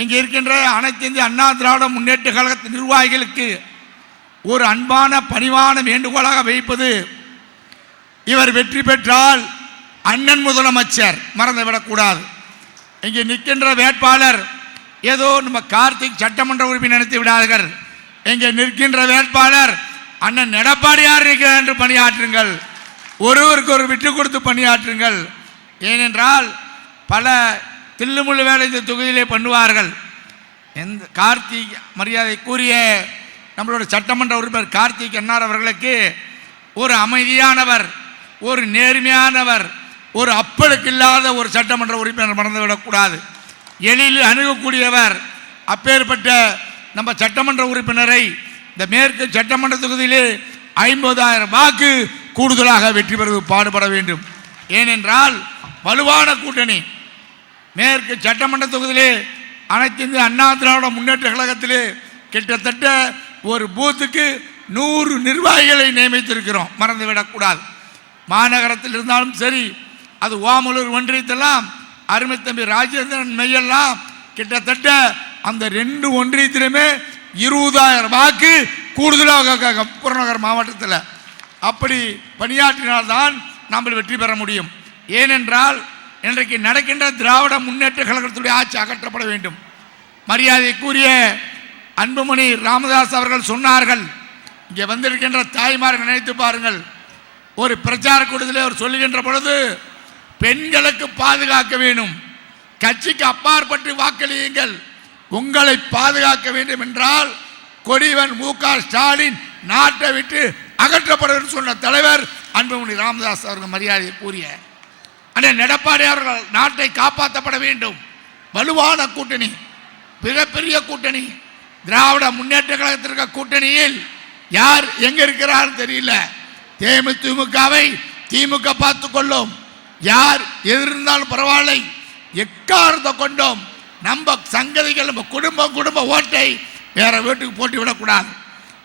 இங்கே இருக்கின்ற அனைத்து இந்திய அண்ணா திராவிட முன்னேற்ற கழகத்தின் நிர்வாகிகளுக்கு ஒரு அன்பான பணிவான வேண்டுகோளாக வைப்பது, இவர் வெற்றி பெற்றால் அண்ணன் முதலமைச்சர் மறந்துவிடக்கூடாது. இங்கே நிற்கின்ற வேட்பாளர் ஏதோ நம்ம கார்த்திக் சட்டமன்ற உறுப்பினர் நினைத்து விடார்கள். இங்கே நிற்கின்ற வேட்பாளர் அண்ணன் எடப்பாடியார் இருக்கிறார் என்று பணியாற்றுங்கள். ஒருவருக்கு ஒரு விட்டு கொடுத்து பணியாற்றுங்கள். ஏனென்றால் பல தில்லுமுள்ளு வேலை இந்த தொகுதியிலே பண்ணுவார்கள். எந்த கார்த்திக் மரியாதை கூறிய நம்மளோட சட்டமன்ற உறுப்பினர் கார்த்திக் அண்ணார் அவர்களுக்கு ஒரு அமைதியானவர், ஒரு நேர்மையானவர், ஒரு அப்பளுக்கு இல்லாத ஒரு சட்டமன்ற உறுப்பினர் மறந்துவிடக்கூடாது. எளிதில் அணுகக்கூடியவர். அப்பேற்பட்ட நம்ம சட்டமன்ற உறுப்பினரை இந்த மேற்கு சட்டமன்ற தொகுதியிலே 50,000 வாக்கு கூடுதலாக வெற்றி பெறுவது பாடுபட வேண்டும். ஏனென்றால் வலுவான கூட்டணி. மேற்கு சட்டமன்ற தொகுதியிலே அனைத்து இந்திய அண்ணா திராவிட முன்னேற்ற கழகத்திலே கிட்டத்தட்ட ஒரு பூத்துக்கு 100 நிர்வாகிகளை நியமித்திருக்கிறோம். மறந்துவிடக்கூடாது. மாநகரத்தில் இருந்தாலும் சரி, அது ஓமலூர் ஒன்றியத்தெல்லாம் அருமை தம்பி ராஜேந்திரன் மையெல்லாம் கிட்டத்தட்ட அந்த 2 ஒன்றியத்திலுமே 20,000 வாக்கு கூடுதலாக புறநகர் மாவட்டத்தில் அப்படி பணியாற்றினால்தான் நாம் வெற்றி பெற முடியும். ஏனென்றால் இன்றைக்கு நடக்கின்ற திராவிட முன்னேற்ற கழகத்துடைய ஆட்சி அகற்றப்பட வேண்டும். மரியாதைக்குரிய அன்புமணி ராமதாஸ் அவர்கள் சொன்னார்கள். இங்கே வந்திருக்கின்ற தாய்மார்கள் நினைத்து பாருங்கள். ஒரு பிரச்சார கூட்டத்தில் அவர் சொல்லுகின்ற பொழுது பெண்களுக்கு பாதுகாக்க வேண்டும், கட்சிக்கு அப்பாற்பட்டு வாக்களியுங்கள், உங்களை பாதுகாக்க வேண்டும் என்றால் கொடிவன் மு.க. ஸ்டாலின் நாட்டை விட்டு அகற்றப்பட வேண்டும் சொன்ன தலைவர் அன்புமணி ராமதாஸ் அவர்கள். மரியாதை கூறிய அண்ணன் எடப்பாடி அவர்கள் நாட்டை காப்பாற்றப்பட வேண்டும். வலுவான கூட்டணி, மிகப்பெரிய கூட்டணி, திராவிட முன்னேற்ற கழகத்திற்கு கூட்டணியில் யார் எங்க இருக்கிறார் தெரியல. தேமுதிகவை திமுக பார்த்து கொள்ளும். யார் எதிர்ந்தாலும் பரவாயில்லை, எக்காரத்தை கொண்டோம் நம்ம சங்கதிகள் நம்ம குடும்ப ஓட்டை வேற வீட்டுக்கு போட்டி விடக்கூடாது.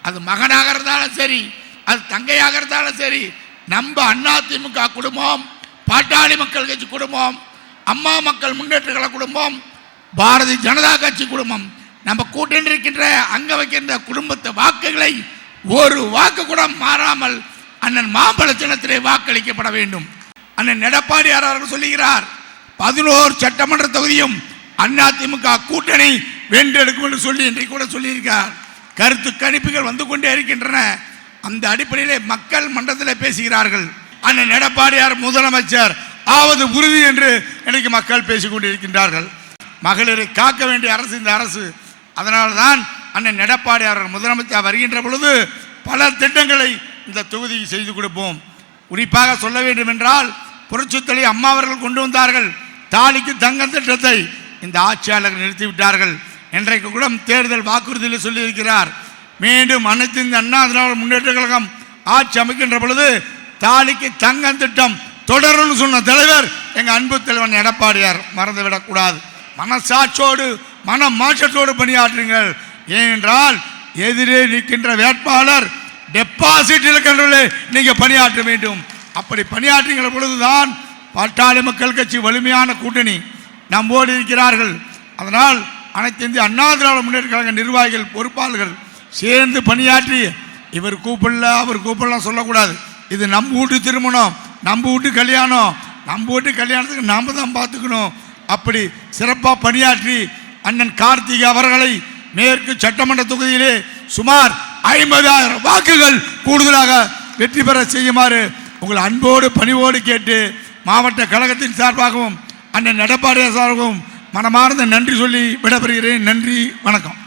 அது மகனாக இருந்தாலும் சரி, அது தங்கையாக இருந்தாலும் சரி, நம்ம அதிமுக குடும்பம், பாட்டாளி மக்கள் கட்சி குடும்பம், அம்மா மக்கள் முன்னேற்ற கழக குடும்பம், பாரதிய ஜனதா கட்சி குடும்பம், நம்ம கூட்டணி இருக்கின்ற அங்க வைக்கின்ற குடும்பத்தை வாக்குகளை ஒரு வாக்கு கூட மாறாமல் அண்ணன் மாம்பழ சின்னத்திலே வாக்களிக்கப்பட வேண்டும். அண்ணன் எடப்பாடியார் அவர்கள் சொல்லுகிறார் 11 சட்டமன்ற தொகுதியும் அதிமுக கூட்டணி வென்றெடுக்கும் என்று சொல்லி இன்றைக்கு கூட சொல்லியிருக்கார். கருத்து கணிப்புகள் வந்து கொண்டே இருக்கின்றன. அந்த அடிப்படையிலே மக்கள் மன்றத்தில் பேசுகிறார்கள். அண்ணன் எடப்பாடியார் முதலமைச்சர் ஆவது உறுதி என்று இன்றைக்கு மக்கள் பேசிக் கொண்டிருக்கின்றார்கள். மகளிரை காக்க வேண்டிய அரசு இந்த அரசு. அதனால்தான் அண்ணன் எடப்பாடியார் முதலமைச்சர் வருகின்ற பொழுது பல திட்டங்களை இந்த தொகுதிக்கு செய்து கொடுப்போம். குறிப்பாக சொல்ல வேண்டும் என்றால் புரட்சித்தலை அம்மா அவர்கள் கொண்டு வந்தார்கள் தாலிக்கு தங்கம் திட்டத்தை. இந்த ஆட்சியாளர்கள் நிறுத்திவிட்டார்கள். இன்றைக்கு கூட தேர்தல் வாக்குறுதியில் சொல்லியிருக்கிறார், மீண்டும் அனைத்து இந்த அண்ணா திராவிட முன்னேற்ற கழகம் ஆட்சி அமைக்கின்ற பொழுது தாலிக்கு தங்கம் திட்டம் தொடரும் சொன்ன தலைவர் எங்க அன்பு தலைவன் எடப்பாடியார். மறந்துவிடக்கூடாது. மனசாட்சியோடு மன மாற்றத்தோடு பணியாற்றுங்கள். ஏனென்றால் எதிரே நிற்கின்ற வேட்பாளர் டெபாசிட் இலக்கங்களை நீங்க பணியாற்ற வேண்டும். அப்படி பணியாற்றுகிற பொழுதுதான் பாட்டாளி மக்கள் கட்சி வலிமையான கூட்டணி நம்மோடு இருக்கிறார்கள். அதனால் அனைத்து இந்திய அண்ணா திராவிட முன்னேற்ற கழக நிர்வாகிகள் பொறுப்பாளர்கள் சேர்ந்து பணியாற்றி இவர் கூப்பிடல அவர் கூப்பிடலாம் சொல்லக்கூடாது. இது நம்ம வீட்டு திருமணம், நம்ம வீட்டு கல்யாணம், நம்ம வீட்டு கல்யாணத்துக்கு நாம தான் பார்த்துக்கணும். அப்படி சிறப்பாக பணியாற்றி அண்ணன் கார்த்திக் அவர்களை மேற்கு சட்டமன்ற தொகுதியிலே சுமார் 50,000 வாக்குகள் கூடுதலாக வெற்றி பெற செய்யுமாறு உங்கள் அன்போடு பணிவோடு கேட்டு மாவட்ட கழகத்தின் சார்பாகவும் அண்ணன் எடப்பாடியார் சார்பாகவும் மனமார்ந்த நன்றி சொல்லி விடைபெறுகிறேன். நன்றி, வணக்கம்.